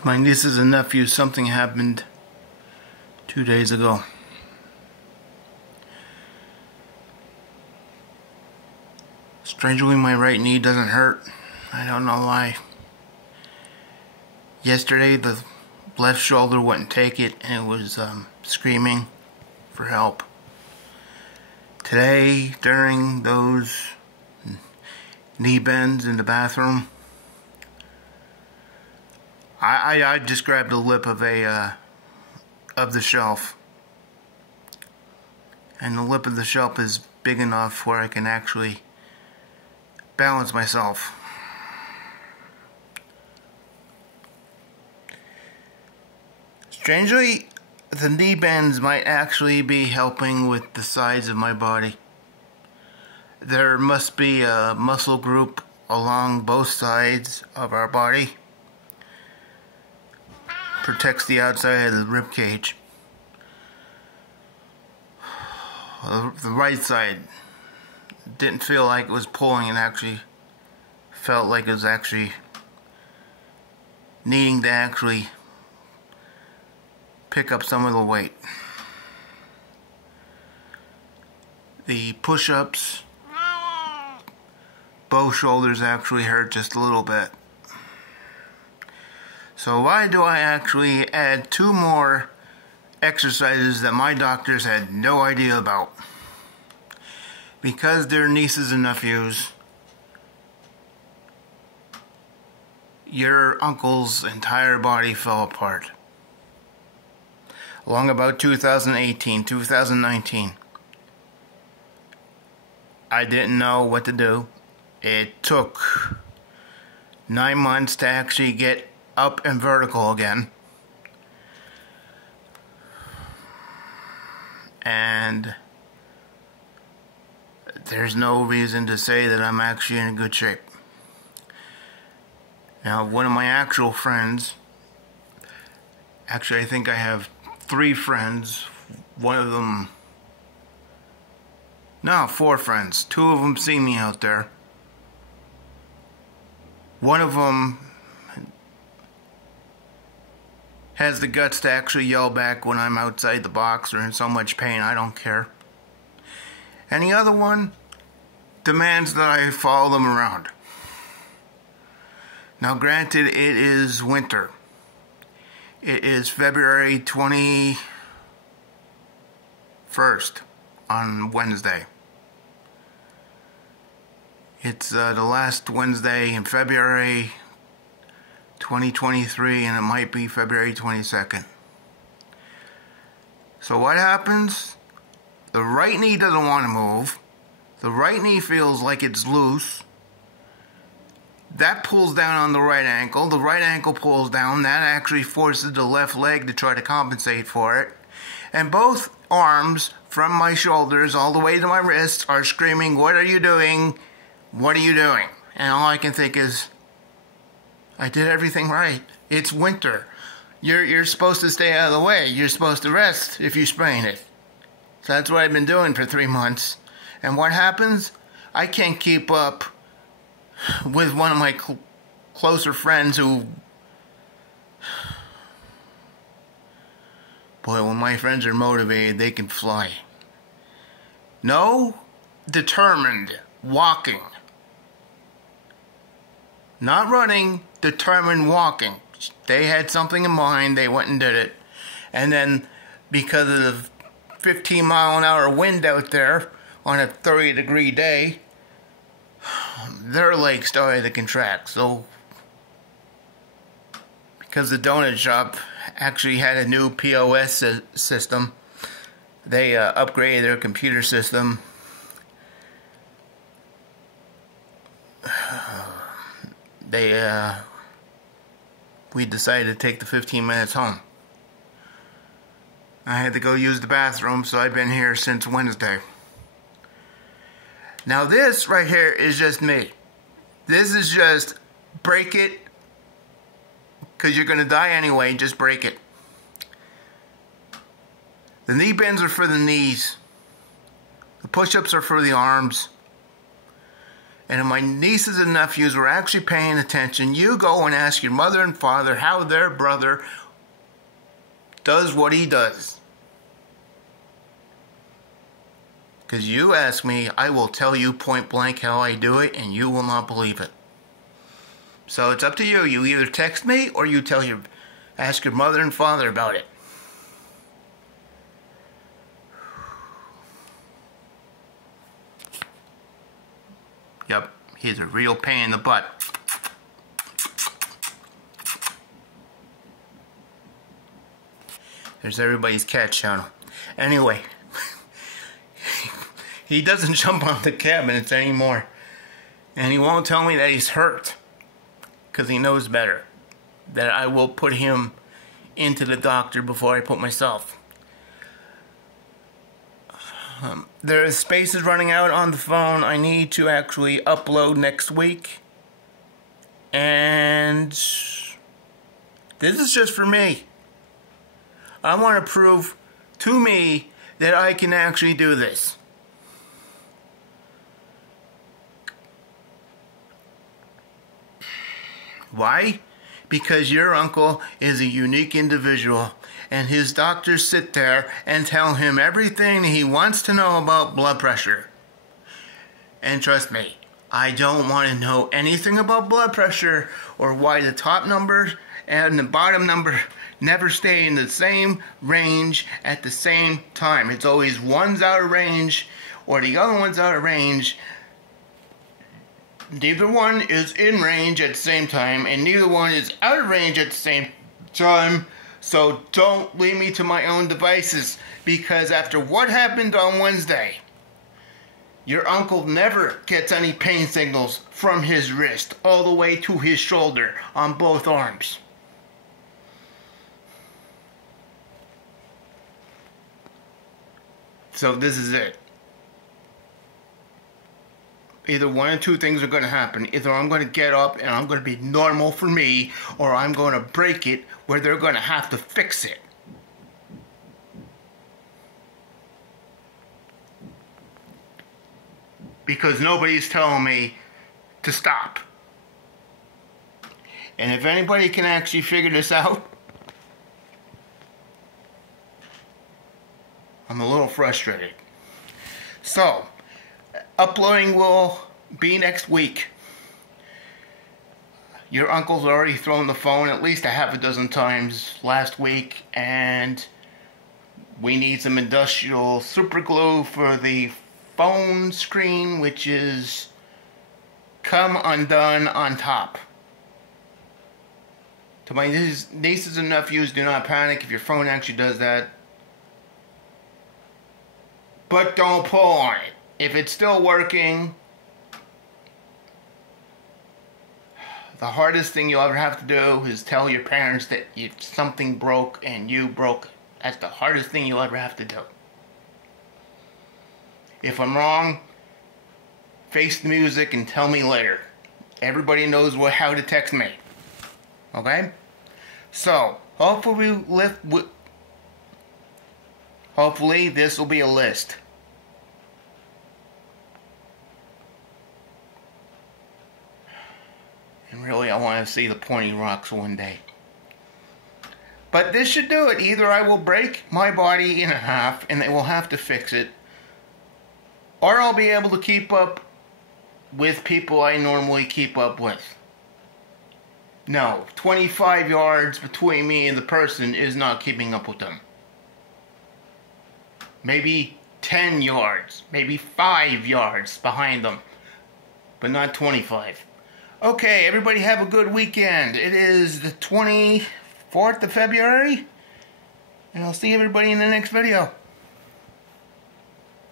To my nieces and nephews, something happened 2 days ago. Strangely, my right knee doesn't hurt. I don't know why. Yesterday, the left shoulder wouldn't take it, and it was screaming for help. Today, during those knee bends in the bathroom, I just grabbed the lip of the shelf, and the lip of the shelf is big enough where I can actually balance myself. Strangely, the knee bends might actually be helping with the sides of my body. There must be a muscle group along both sides of our body. Protects the outside of the rib cage. The right side didn't feel like it was pulling, and actually felt like it was actually needing to actually pick up some of the weight. The push-ups, both shoulders actually hurt just a little bit. So why do I actually add 2 more exercises that my doctors had no idea about? Because they're nieces and nephews, your uncle's entire body fell apart. Along about 2018, 2019. I didn't know what to do. It took 9 months to actually get up and vertical again. And there's no reason to say that I'm actually in good shape. Now, one of my actual friends, actually I think I have 3 friends, one of them, no, 4 friends, 2 of them see me out there. One of them has the guts to actually yell back when I'm outside the box or in so much pain, I don't care. And the other one demands that I follow them around. Now granted, it is winter. It is February 21st on Wednesday. It's the last Wednesday in February 2023, and it might be February 22nd. So what happens? The right knee doesn't want to move. The right knee feels like it's loose. That pulls down on the right ankle. The right ankle pulls down. That actually forces the left leg to try to compensate for it. And both arms from my shoulders all the way to my wrists are screaming, "What are you doing? What are you doing?" And all I can think is, I did everything right. It's winter. You're supposed to stay out of the way. You're supposed to rest if you sprain it. So that's what I've been doing for 3 months. And what happens? I can't keep up with one of my closer friends who... Boy, when my friends are motivated, they can fly. No, determined, walking. Not running, determined walking. They had something in mind, they went and did it. And then, because of the 15-mile-an-hour wind out there on a 30-degree day, their legs started to contract. So, because the donut shop actually had a new POS system, they upgraded their computer system. We decided to take the 15 minutes home. I had to go use the bathroom, so I've been here since Wednesday. Now this right here is just me. This is just break it, because you're going to die anyway, just break it. The knee bends are for the knees. The push-ups are for the arms. and if my nieces and nephews were actually paying attention, you go and ask your mother and father how their brother does what he does. Because you ask me, I will tell you point blank how I do it, and you will not believe it. So it's up to you. You either text me or you ask your mother and father about it. Yep, he's a real pain in the butt. There's everybody's cat channel. Anyway, he doesn't jump on the cabinets anymore. And he won't tell me that he's hurt. Because he knows better. That I will put him into the doctor before I put myself. There's spaces running out on the phone. I need to actually upload next week. And this is just for me. I want to prove to me that I can actually do this. Why? Because your uncle is a unique individual, and his doctors sit there and tell him everything he wants to know about blood pressure. And trust me, I don't want to know anything about blood pressure or why the top number and the bottom number never stay in the same range at the same time. It's always one's out of range or the other one's out of range. Neither one is in range at the same time, and neither one is out of range at the same time. So don't leave me to my own devices, because after what happened on Wednesday, your uncle never gets any pain signals from his wrist all the way to his shoulder on both arms. So this is it. Either one or two things are going to happen. Either I'm going to get up and I'm going to be normal for me, or I'm going to break it where they're going to have to fix it. Because nobody's telling me to stop. And if anybody can actually figure this out, I'm a little frustrated. So, uploading will be next week. Your uncle's already thrown the phone at least a half a dozen times last week, and we need some industrial super glue for the phone screen, which is come undone on top. To my nieces and nephews, do not panic if your phone actually does that. But don't pull on it. If it's still working, the hardest thing you'll ever have to do is tell your parents that something broke and you broke it. That's the hardest thing you'll ever have to do. If I'm wrong, face the music and tell me later. Everybody knows how to text me. Okay? So, hopefully this will be a list. And really, I want to see the pointy rocks one day. But this should do it. Either I will break my body in half and they will have to fix it, or I'll be able to keep up with people I normally keep up with. No, 25 yards between me and the person is not keeping up with them. Maybe 10 yards, maybe 5 yards behind them, but not 25. Okay, everybody have a good weekend. It is the 24th of February, and I'll see everybody in the next video.